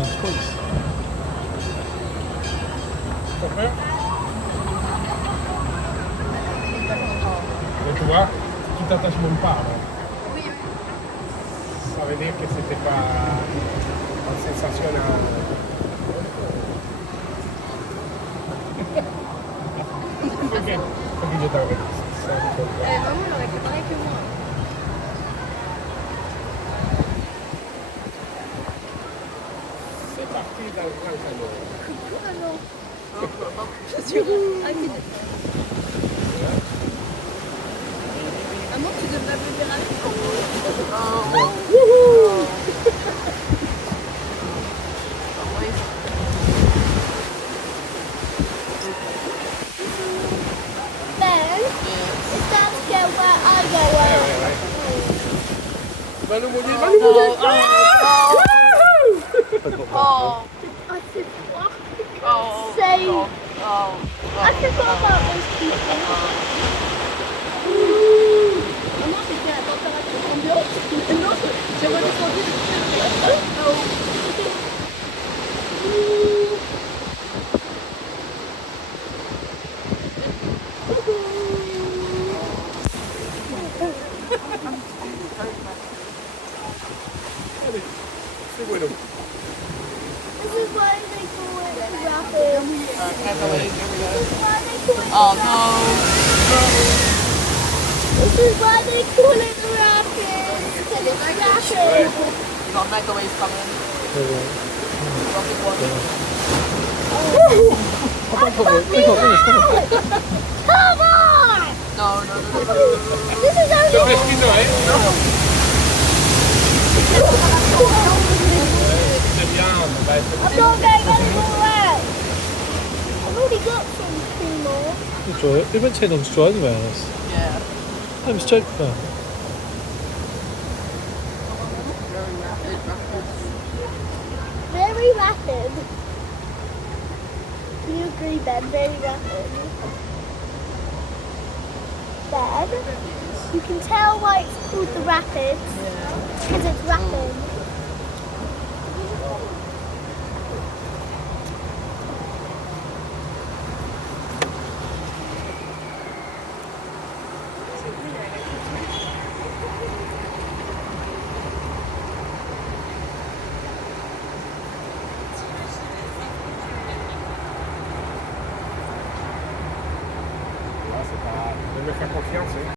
un truc. T'as peur? Et tu vois, tu t'attaches même pas. Oui, oui. Ça veut dire que c'était pas sensationnel. Ok, je t'arrête. Maman, elle aurait fait pareil que moi. C'est parti dans le Grand Canyon. Ah non. Je suis inquiète. Maman, tu devrais me dire un truc. Ben, is that to go where I go? Va nous mouiller, va nous mouiller! Oh. I forgot. Oh. Say, Oh. I forgot about those people. Maman, c'était la température ambiante. Maintenant, j'ai redescendu le Allez, c'est bueno. This is why they call it the rapids. This is why they call it Oh the no. This is why they call it the rapids. Because it's rapids. You got mega waves coming. Rocket one. Come on! No. This is Te only... respiro, C'est bien, on va être... I'm not going anywhere. I've already got some two more. 좋아요. 일본 차이 너무 좋아하는 거야. Yeah. I'm straight now. Very rapid. Do you agree, Ben? Very rapid. Ben, you can tell why it's called the rapids. Because it's rapid. De me faire confiance.